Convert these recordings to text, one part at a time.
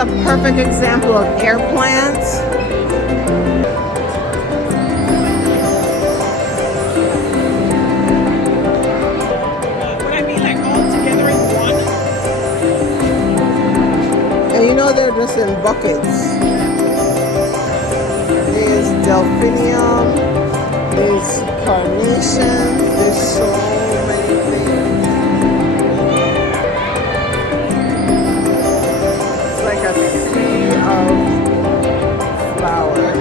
a perfect example of air plants. Would I be like all together in one? And you know they're just in buckets. There's delphinium, there's carnations, there's so many things. It's like a sea of flowers.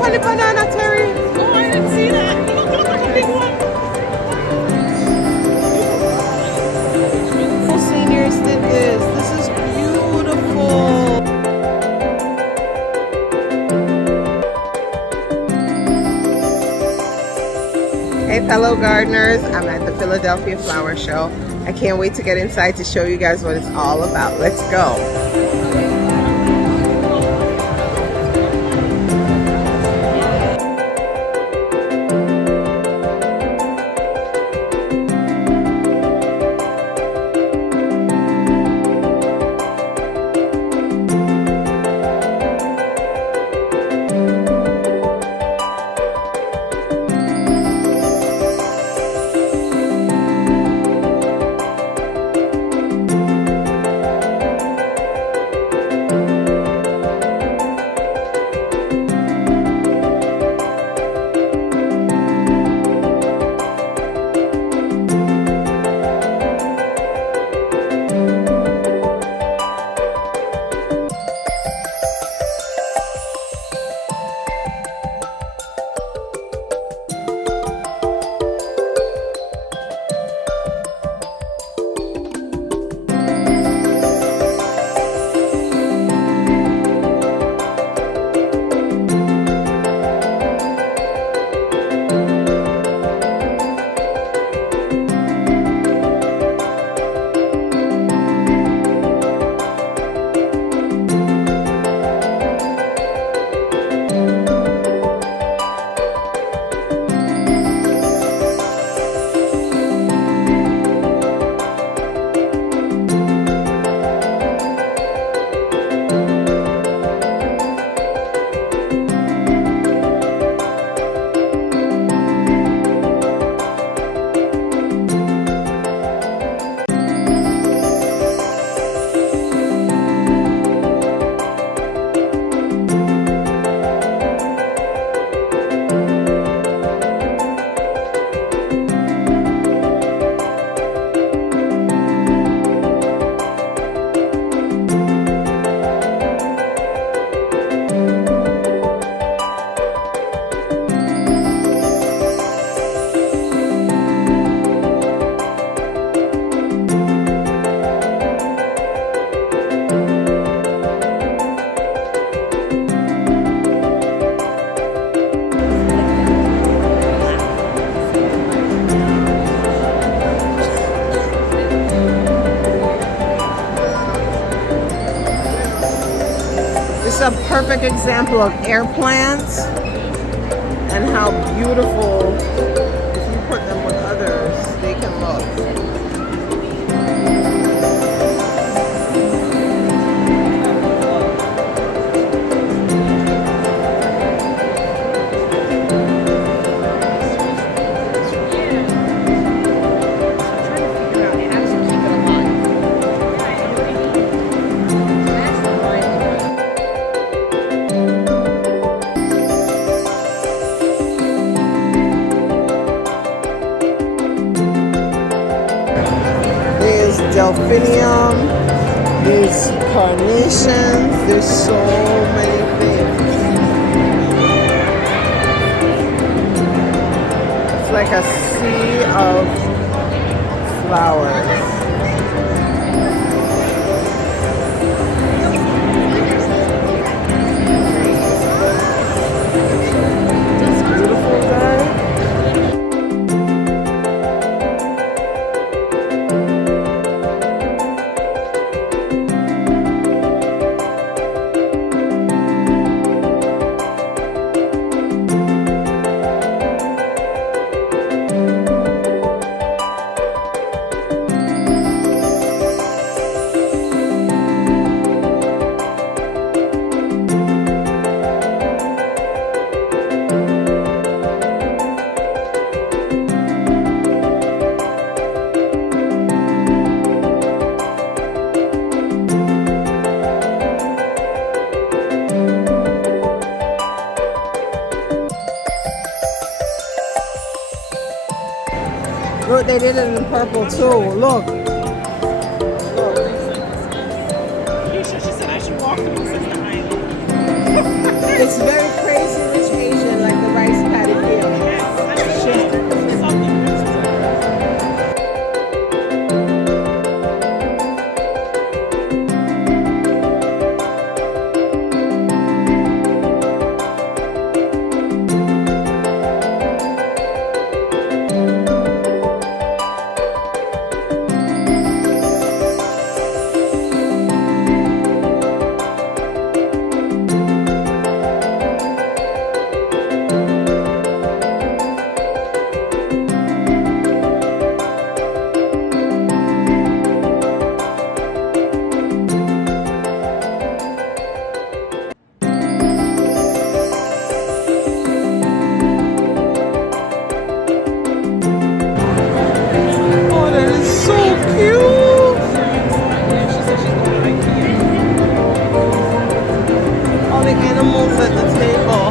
Funny banana, Terry! Oh, I didn't see that. Look like a big one. Seniors did this. This is beautiful. Hey fellow gardeners, I'm at the Philadelphia Flower Show. I can't wait to get inside to show you guys what it's all about. Let's go. This is a perfect example of air plants and how beautiful, if you put them with others, they can look. Delphinium, there's carnations, there's so many things. It's like a sea of flowers. Look, they did it in purple too. Look. Look. Keisha, she said I should walk the Pacific Island. It's very crazy rich Asian, like the rice paddy field. It's something. Oh, that is so cute. All the animals at the table.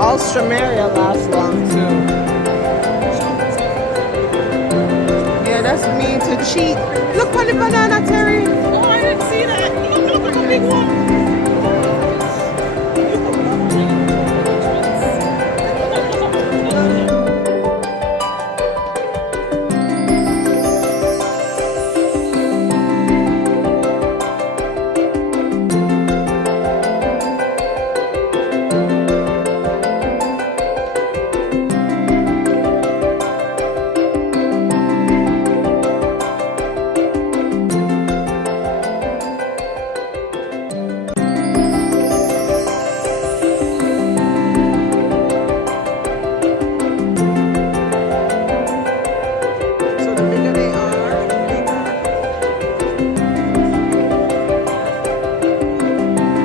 Austramaria lasts long too. Yeah, that's mean to cheat. Look for the banana, Terry. Oh, I didn't see that. Look like a big one. So the bigger they are, the bigger.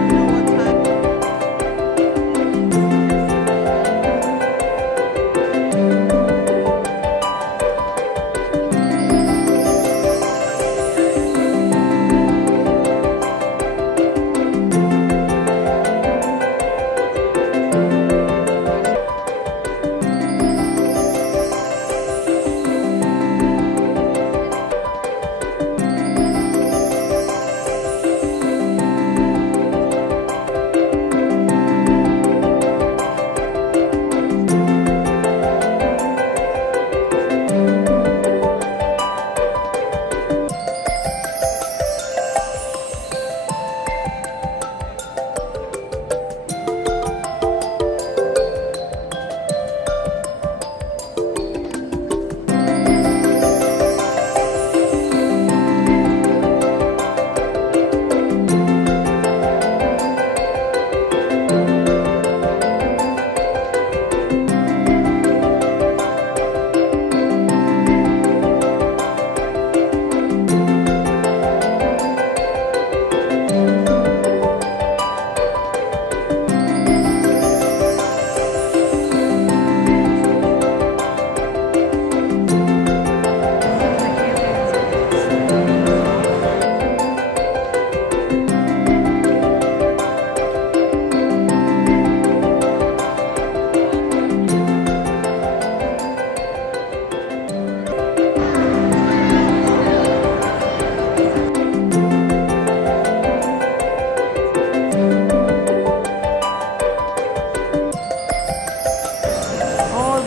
You know what time?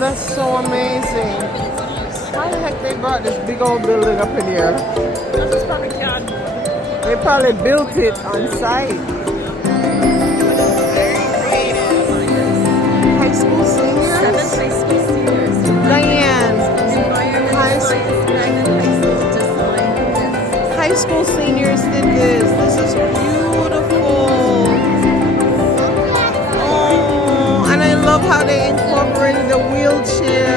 That's so amazing. How the heck they brought this big old building up in here? This is probably cardboard. They probably built it on site. Very creative. High school seniors? 7 high school seniors. school seniors did this. This is beautiful. Oh, and I love how they incorporated the wheelchair.